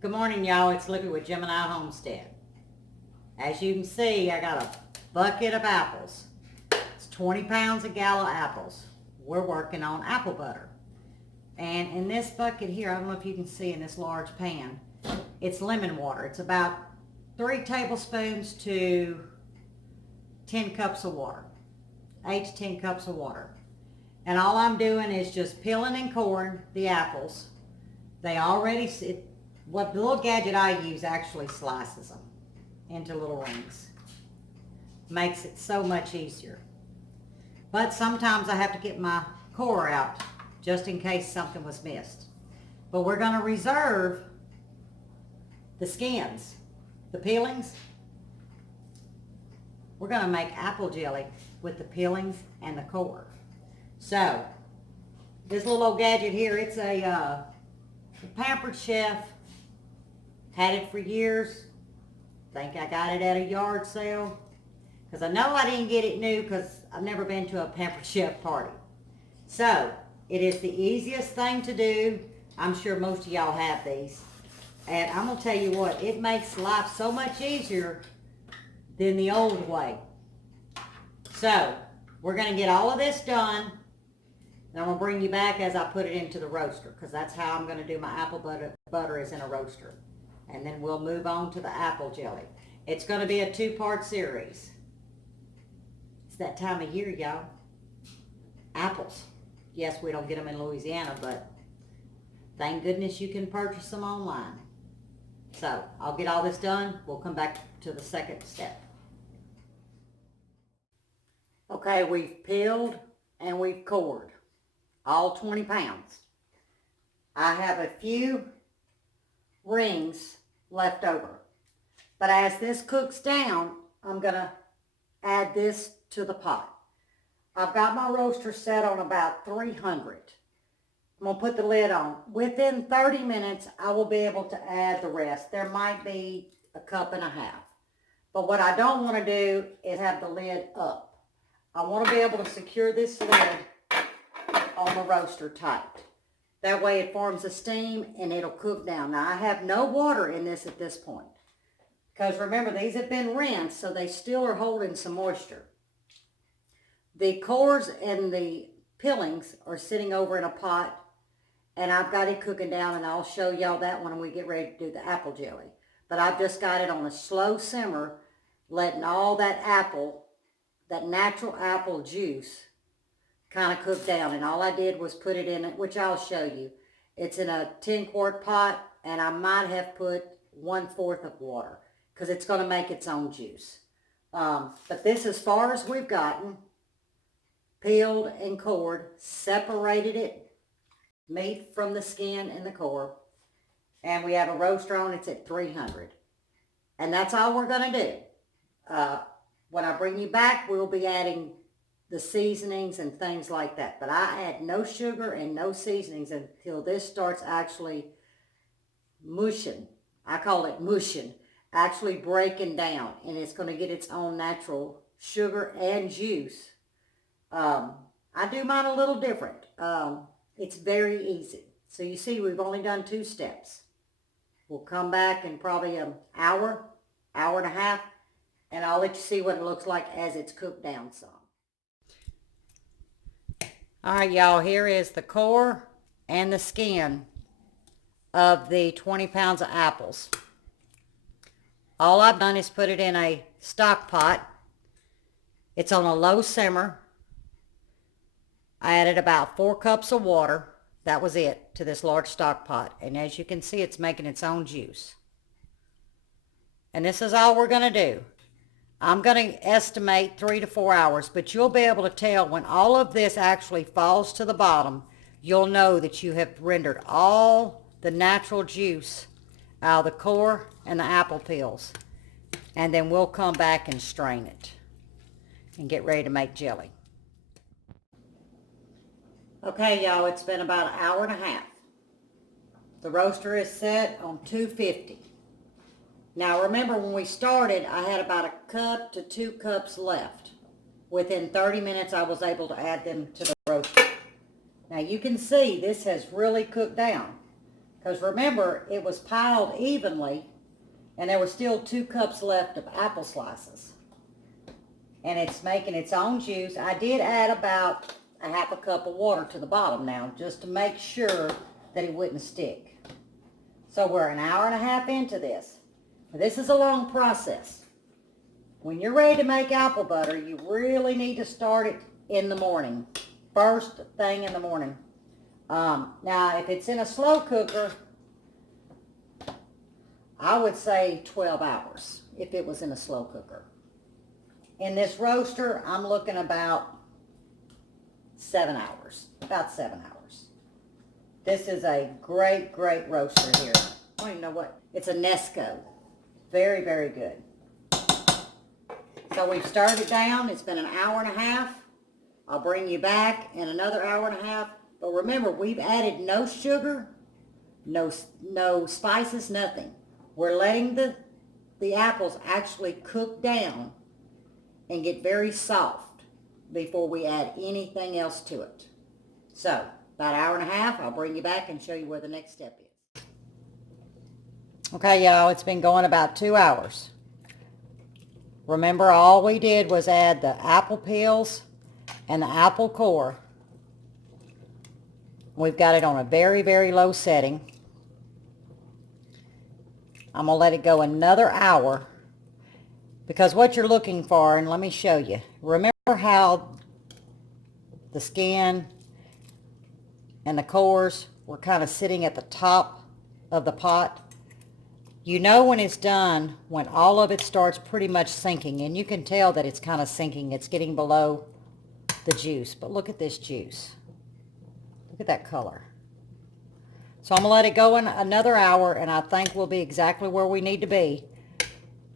Good morning, y'all. It's Lippy with Gemini Homestead. As you can see, I got a bucket of apples. It's 20 pounds a gallon of apples. We're working on apple butter. And in this bucket here, I don't know if you can see in this large pan, it's lemon water. It's about 3 tablespoons to 10 cups of water. 8 to 10 cups of water. And all I'm doing is just peeling and coring the apples. What the little gadget I use actually slices them into little rings. Makes it so much easier. But sometimes I have to get my core out just in case something was missed. But we're going to reserve the skins, the peelings. We're going to make apple jelly with the peelings and the core. So, this little old gadget here, it's a Pampered Chef. Had it for years. Think I got it at a yard sale. Because I know I didn't get it new because I've never been to a Pampered Chef party. So, it is the easiest thing to do. I'm sure most of y'all have these. And I'm going to tell you what, it makes life so much easier than the old way. So, we're going to get all of this done. And I'm going to bring you back as I put it into the roaster. Because that's how I'm going to do my apple butter is in a roaster. And then we'll move on to the apple jelly. It's going to be a 2-part series. It's that time of year, y'all. Apples. Yes, we don't get them in Louisiana, but thank goodness you can purchase them online. So, I'll get all this done. We'll come back to the second step. Okay, we've peeled and we've cored. All 20 pounds. I have a few rings left over. But as this cooks down, I'm going to add this to the pot. I've got my roaster set on about 300. I'm going to put the lid on. Within 30 minutes, I will be able to add the rest. There might be a cup and a half. But what I don't want to do is have the lid up. I want to be able to secure this lid on the roaster tight. That way it forms a steam and it'll cook down. Now I have no water in this at this point. Because remember, these have been rinsed, so they still are holding some moisture. The cores and the peelings are sitting over in a pot, and I've got it cooking down, and I'll show y'all that when we get ready to do the apple jelly. But I've just got it on a slow simmer, letting all that apple, that natural apple juice, kind of cooked down. And all I did was put it in it, which I'll show you. It's in a 10-quart pot, and I might have put 1/4 of water because it's going to make its own juice. But this, as far as we've gotten, peeled and cored, separated it, meat from the skin and the core, and we have a roaster on. It's at 300. And that's all we're going to do. When I bring you back, we'll be adding the seasonings and things like that. But I add no sugar and no seasonings until this starts actually mushing. I call it mushing. Actually breaking down. And it's going to get its own natural sugar and juice. I do mine a little different. It's very easy. So you see, we've only done 2 steps. We'll come back in probably an hour, hour and a half, and I'll let you see what it looks like as it's cooked down some. Alright, y'all, here is the core and the skin of the 20 pounds of apples. All I've done is put it in a stock pot. It's on a low simmer. I added about 4 cups of water. That was it to this large stock pot. And as you can see, it's making its own juice. And this is all we're going to do. I'm going to estimate 3 to 4 hours, but you'll be able to tell when all of this actually falls to the bottom, you'll know that you have rendered all the natural juice out of the core and the apple peels. And then we'll come back and strain it and get ready to make jelly. Okay, y'all, it's been about an hour and a half. The roaster is set on 250. Now remember, when we started, I had about a cup to 2 cups left. Within 30 minutes, I was able to add them to the roaster. Now you can see this has really cooked down. Because remember, it was piled evenly, and there were still 2 cups left of apple slices. And it's making its own juice. I did add about a half a cup of water to the bottom now, just to make sure that it wouldn't stick. So we're an hour and a half into this. This is a long process. When you're ready to make apple butter, you really need to start it in the morning. First thing in the morning. Now, if it's in a slow cooker, I would say 12 hours if it was in a slow cooker. In this roaster, I'm looking about 7 hours. About 7 hours. This is a great, great roaster here. I don't even know what. It's a Nesco. Very, very good. So we've started it down. It's been an hour and a half. I'll bring you back in another hour and a half. But remember, we've added no sugar, no spices, nothing. We're letting the apples actually cook down and get very soft before we add anything else to it. So, about an hour and a half, I'll bring you back and show you where the next step is. Okay, y'all, it's been going about 2 hours. Remember, all we did was add the apple peels and the apple core. We've got it on a very, very low setting. I'm going to let it go another hour, because what you're looking for, and let me show you. Remember how the skin and the cores were kind of sitting at the top of the pot? You know when it's done, when all of it starts pretty much sinking, and you can tell that it's kind of sinking. It's getting below the juice. But look at this juice. Look at that color. So I'm going to let it go in another hour, and I think we'll be exactly where we need to be.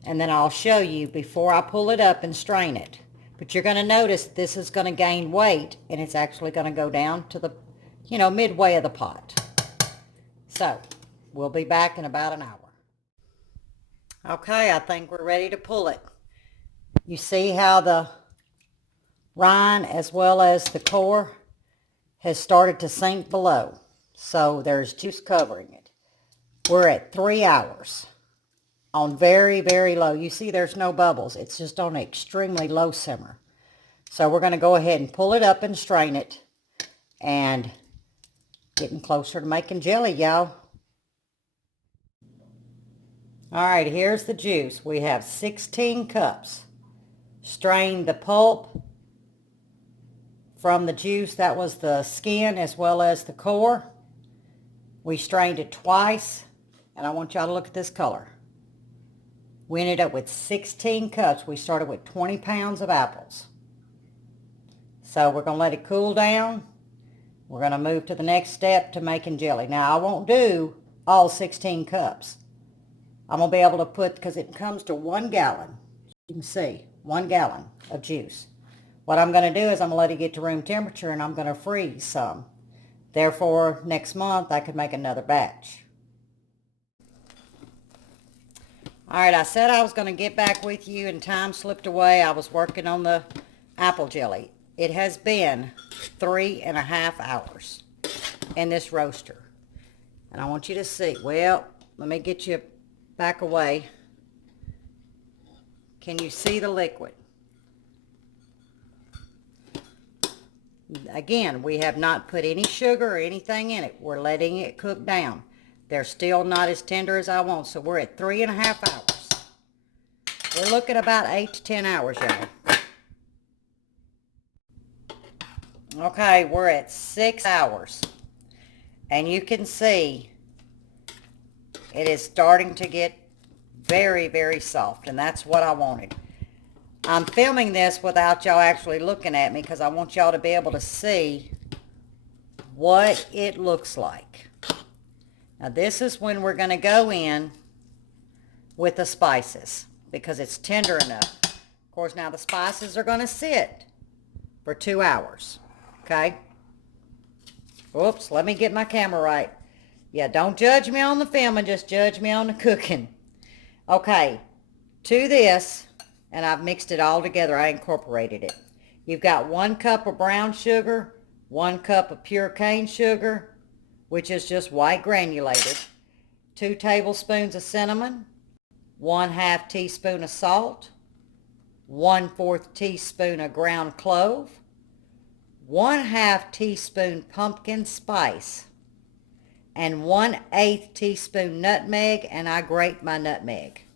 And then I'll show you before I pull it up and strain it. But you're going to notice this is going to gain weight, and it's actually going to go down to the, midway of the pot. So we'll be back in about an hour. Okay, I think we're ready to pull it. You see how the rind as well as the core has started to sink below. So there's juice covering it. We're at 3 hours on very, very low. You see there's no bubbles. It's just on an extremely low simmer. So we're going to go ahead and pull it up and strain it. And getting closer to making jelly, y'all. All right, here's the juice. We have 16 cups. Strain the pulp from the juice. That was the skin as well as the core. We strained it twice, and I want y'all to look at this color. We ended up with 16 cups. We started with 20 pounds of apples. So we're going to let it cool down. We're going to move to the next step to making jelly. Now, I won't do all 16 cups. I'm going to be able to put, because it comes to 1 gallon. You can see, 1 gallon of juice. What I'm going to do is I'm going to let it get to room temperature, and I'm going to freeze some. Therefore, next month, I could make another batch. All right, I said I was going to get back with you, and time slipped away. I was working on the apple jelly. It has been 3.5 hours in this roaster. And I want you to see. Well, let me get you back away. Can you see the liquid? Again, we have not put any sugar or anything in it. We're letting it cook down. They're still not as tender as I want, so we're at 3.5 hours. We're looking about 8 to 10 hours, y'all. Okay, we're at 6 hours. And you can see it is starting to get very, very soft, and that's what I wanted. I'm filming this without y'all actually looking at me because I want y'all to be able to see what it looks like. Now this is when we're going to go in with the spices because it's tender enough. Of course, now the spices are going to sit for 2 hours. Okay? Oops, let me get my camera right. Yeah, don't judge me on the filming, just judge me on the cooking. Okay, to this, and I've mixed it all together. I incorporated it. You've got 1 cup of brown sugar, 1 cup of pure cane sugar, which is just white granulated, 2 tablespoons of cinnamon, 1/2 teaspoon of salt, 1/4 teaspoon of ground clove, 1/2 teaspoon pumpkin spice, and 1/8 teaspoon nutmeg, and I grate my nutmeg.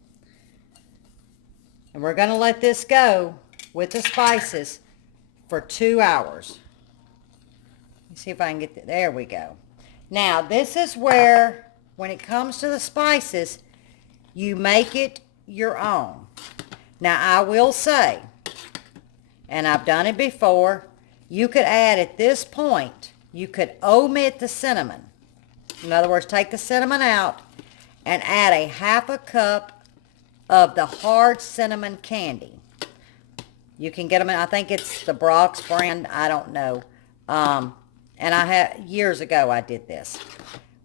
And we're going to let this go with the spices for 2 hours. Let's see if I can get there we go. Now, this is where, when it comes to the spices, you make it your own. Now, I will say, and I've done it before, you could add at this point, you could omit the cinnamon. In other words, take the cinnamon out and add a 1/2 cup of the hard cinnamon candy. You can get them in, I think it's the Brock's brand, I don't know. And I had, years ago I did this.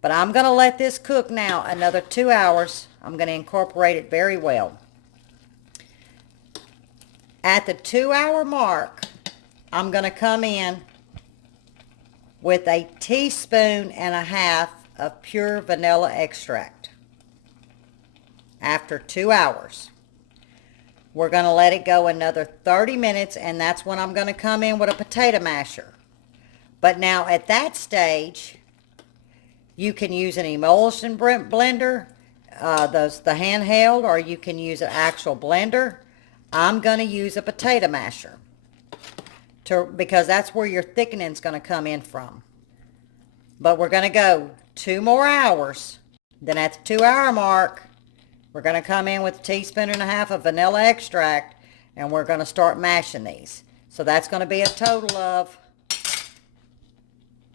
But I'm going to let this cook now another 2 hours. I'm going to incorporate it very well. At the 2-hour mark, I'm going to come in with a 1.5 teaspoons of pure vanilla extract. After 2 hours, we're going to let it go another 30 minutes, and that's when I'm going to come in with a potato masher. But now at that stage, you can use an emulsion blender, the handheld, or you can use an actual blender. I'm going to use a potato masher because that's where your thickening is going to come in from. But we're going to go 2 more hours. Then at the 2-hour mark, we're going to come in with 1.5 teaspoons of vanilla extract, and we're going to start mashing these. So that's going to be a total of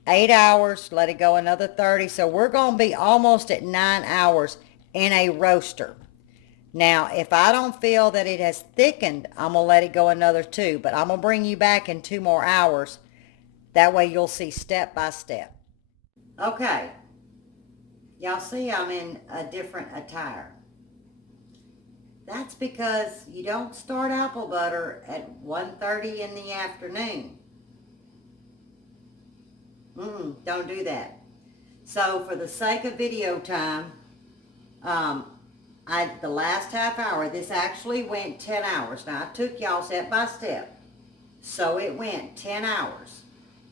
8 hours. Let it go another 30. So we're going to be almost at 9 hours in a roaster. Now, if I don't feel that it has thickened, I'm going to let it go another 2. But I'm going to bring you back in 2 more hours. That way you'll see step by step. Okay. Y'all see I'm in a different attire. That's because you don't start apple butter at 1:30 in the afternoon. Don't do that. So for the sake of video time, the last half hour, this actually went 10 hours. Now I took y'all step by step. So it went 10 hours.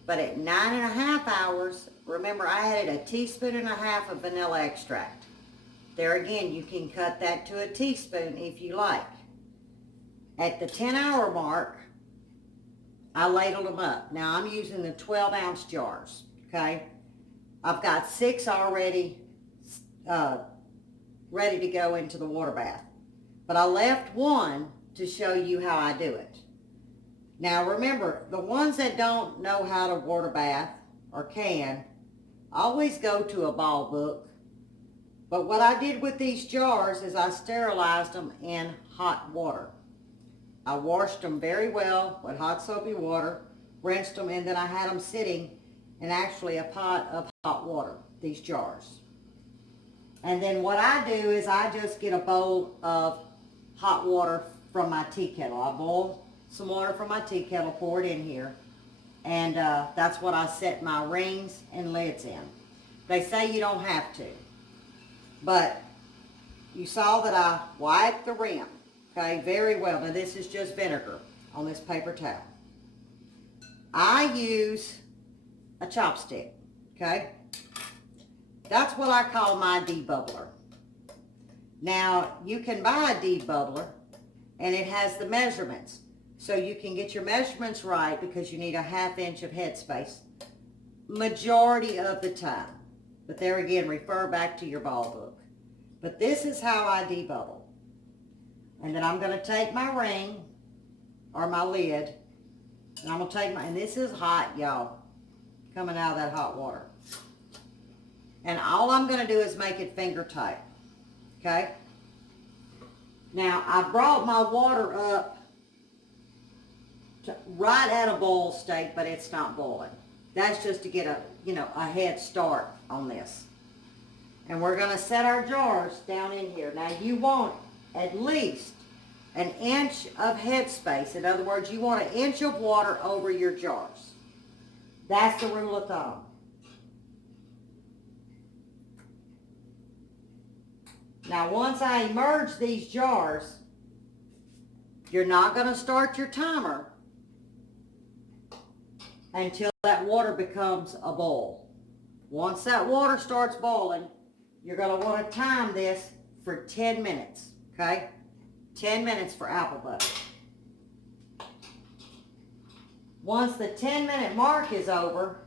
But at 9.5 hours, remember I added 1.5 teaspoons of vanilla extract. There again, you can cut that to 1 teaspoon if you like. At the 10-hour mark, I ladled them up. Now I'm using the 12-ounce jars, okay? I've got 6 already ready to go into the water bath. But I left 1 to show you how I do it. Now remember, the ones that don't know how to water bath or can, always go to a ball book. But what I did with these jars is I sterilized them in hot water. I washed them very well with hot soapy water, rinsed them, and then I had them sitting in actually a pot of hot water, these jars. And then what I do is I just get a bowl of hot water from my tea kettle. I boil some water from my tea kettle, pour it in here, and that's what I set my rings and lids in. They say you don't have to. But you saw that I wiped the rim, okay, very well. Now this is just vinegar on this paper towel. I use a chopstick, okay? That's what I call my debubbler. Now you can buy a debubbler and it has the measurements. So you can get your measurements right because you need 1/2 inch of headspace majority of the time. But there again, refer back to your ball book. But this is how I debubble. And then I'm going to take my ring or my lid, and I'm going to take and this is hot, y'all, coming out of that hot water. And all I'm going to do is make it finger tight, okay? Now, I brought my water up to right at a boil state, but it's not boiling. That's just to get a head start on this. And we're going to set our jars down in here. Now you want at least 1 inch of headspace. In other words, you want 1 inch of water over your jars. That's the rule of thumb. Now once I immerse these jars, you're not going to start your timer until that water becomes a boil. Once that water starts boiling, you're going to want to time this for 10 minutes, okay? 10 minutes for apple butter. Once the 10-minute mark is over,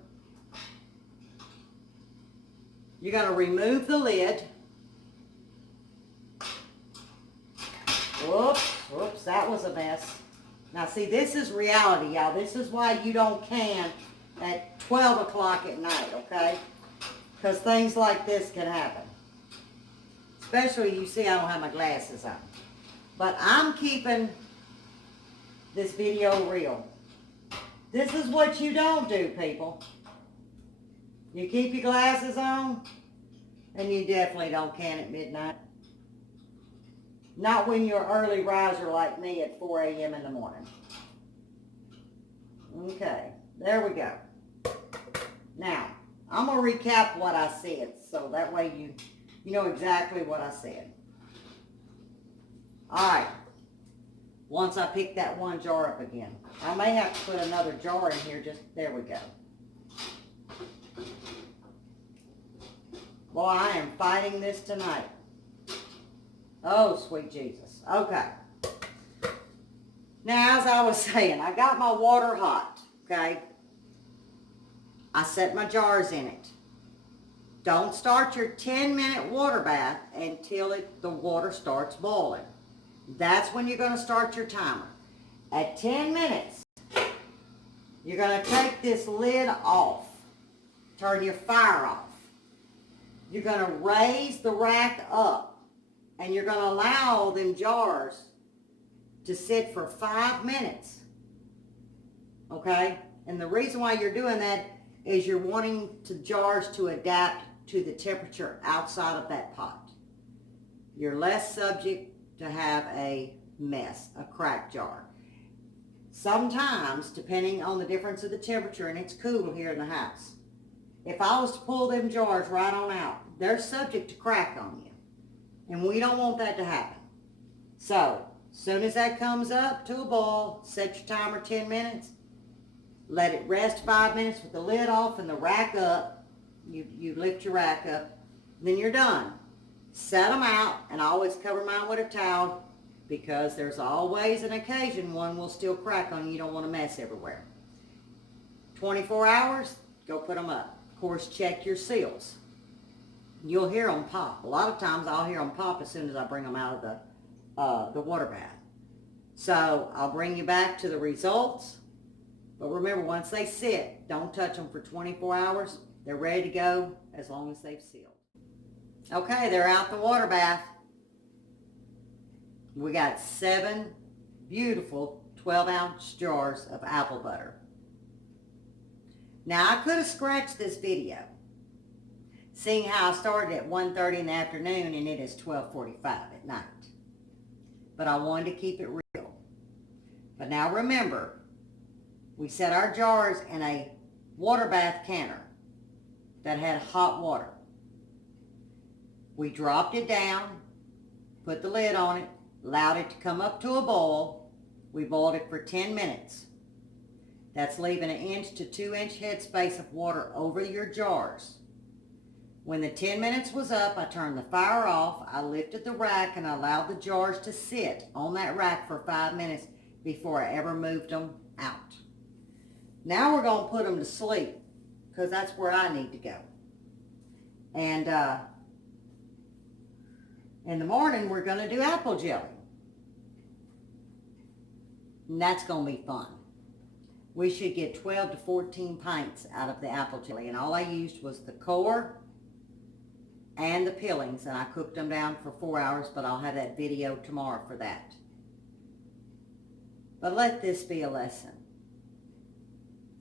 you're going to remove the lid. Whoops, that was a mess. Now see, this is reality, y'all. This is why you don't can at 12 o'clock at night, okay? Because things like this can happen. Especially, you see I don't have my glasses on. But I'm keeping this video real. This is what you don't do, people. You keep your glasses on, and you definitely don't can at midnight. Not when you're an early riser like me at 4 a.m. in the morning. Okay, there we go. Now, I'm going to recap what I said, so that way you know exactly what I said. All right. Once I pick that one jar up again. I may have to put another jar in here, there we go. Boy, I am fighting this tonight. Oh, sweet Jesus. Okay. Now, as I was saying, I got my water hot, okay? I set my jars in it. Don't start your 10-minute water bath until the water starts boiling. That's when you're going to start your timer. At 10 minutes, you're going to take this lid off. Turn your fire off. You're going to raise the rack up. And you're going to allow them jars to sit for 5 minutes. Okay? And the reason why you're doing that is you're wanting the jars to adapt to the temperature outside of that pot. You're less subject to have a mess, a cracked jar. Sometimes, depending on the difference of the temperature, and it's cool here in the house, if I was to pull them jars right on out, they're subject to crack on you. And we don't want that to happen. So, as soon as that comes up to a boil, set your timer 10 minutes. Let it rest 5 minutes with the lid off and the rack up. You lift your rack up. Then you're done. Set them out, and I always cover mine with a towel because there's always an occasion one will still crack on you. You don't want a mess everywhere. 24 hours, go put them up. Of course, check your seals. You'll hear them pop. A lot of times I'll hear them pop as soon as I bring them out of the water bath. So I'll bring you back to the results. But remember, once they sit, don't touch them for 24 hours. They're ready to go as long as they've sealed. Okay, they're out the water bath. We got 7 beautiful 12-ounce jars of apple butter. Now, I could have scratched this video, seeing how I started at 1:30 in the afternoon and it is 12:45 at night. But I wanted to keep it real. But now remember, we set our jars in a water bath canner that had hot water. We dropped it down, put the lid on it, allowed it to come up to a boil. We boiled it for 10 minutes. That's leaving an 1 to 2 inch headspace of water over your jars. When the 10 minutes was up, I turned the fire off, I lifted the rack, and I allowed the jars to sit on that rack for 5 minutes before I ever moved them out. Now we're going to put them to sleep, because that's where I need to go. And in the morning, we're going to do apple jelly. And that's going to be fun. We should get 12 to 14 pints out of the apple jelly. And all I used was the core and the peelings. And I cooked them down for 4 hours, but I'll have that video tomorrow for that. But let this be a lesson.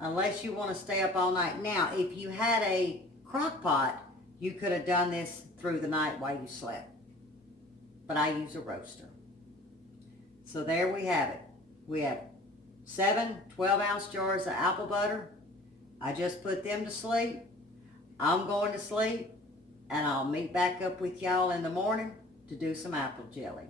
Unless you want to stay up all night. Now, if you had a crock pot, you could have done this through the night while you slept. But I use a roaster. So there we have it. We have 7 12-ounce jars of apple butter. I just put them to sleep. I'm going to sleep, and I'll meet back up with y'all in the morning to do some apple jelly.